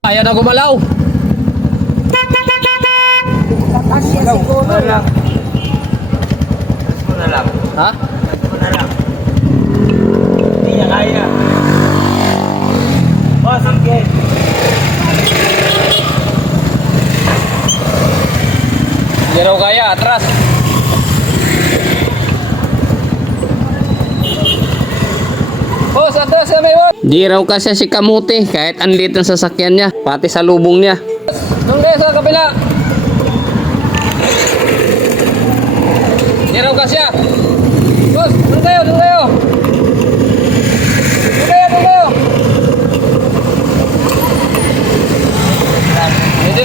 Ayaw na gumalaw. Siguro. Mo na lang. Ha? Mo na kaya. Raw kaya, atras. Boss, atras may boss. Di raw kasi si Kamuti kahit ang sasakyan niya, pati sa lubong niya. Doon kayo sa kabila. Di raw kasi Boss, doon kayo, doon kayo. Doon kayo, doon kayo. Hindi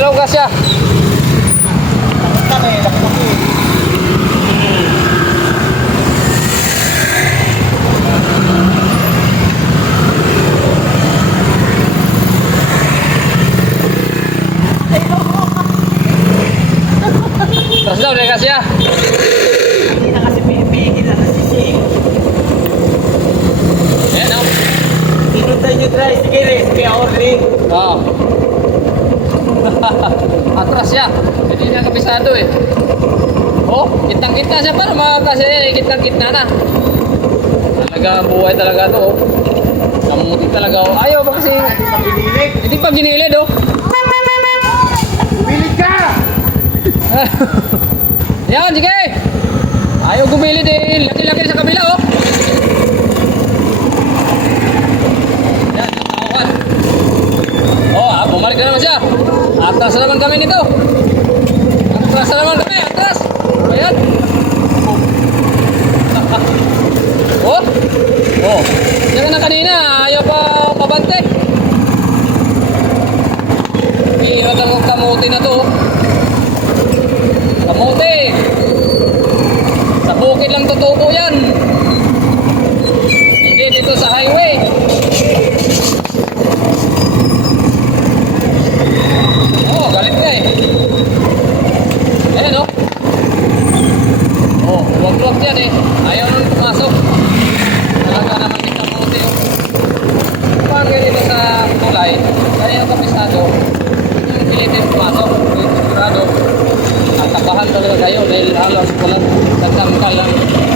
daw, di kasi Hindi na kasi pipigil na nasisi. Ayan o. Pinuntay niyo try. Sige, rin. Sige, orly. Oo. Atras siya. Hindi niya kabisado eh. Oh, kitang-kita siya para mga kasi kitang-kita na. Talaga buhay talaga to. Oh. Kamuti talaga. Oh. Ayaw ba kasi Pagbililig. hindi pa ginilid oh. Bilig ka! Yan, sige. Ayaw gumilid eh. Laki-laki sa kabila oh. Yan, tawakan. Oh, ah, bumalik na naman siya. Atras na naman kami nito. Atras na naman kami, atras. Ayan. oh. Oh. Yan na kanina, ayaw pa mabante. Hirap ang kamuti na to. oh. Kamuti. Sa bukid lang tutubo yan. Hindi dito sa highway. Oh, galit ka eh. Ayan oh. Oh, huwag-huwag yan eh. Ayaw nang pumasok. Talaga naman kita kamuti oh. Pag dito sa tulay, kanina kapisado, yung pilitin pumasok, yung sigurado, natabahan talaga kayo dahil halos walang 等等等等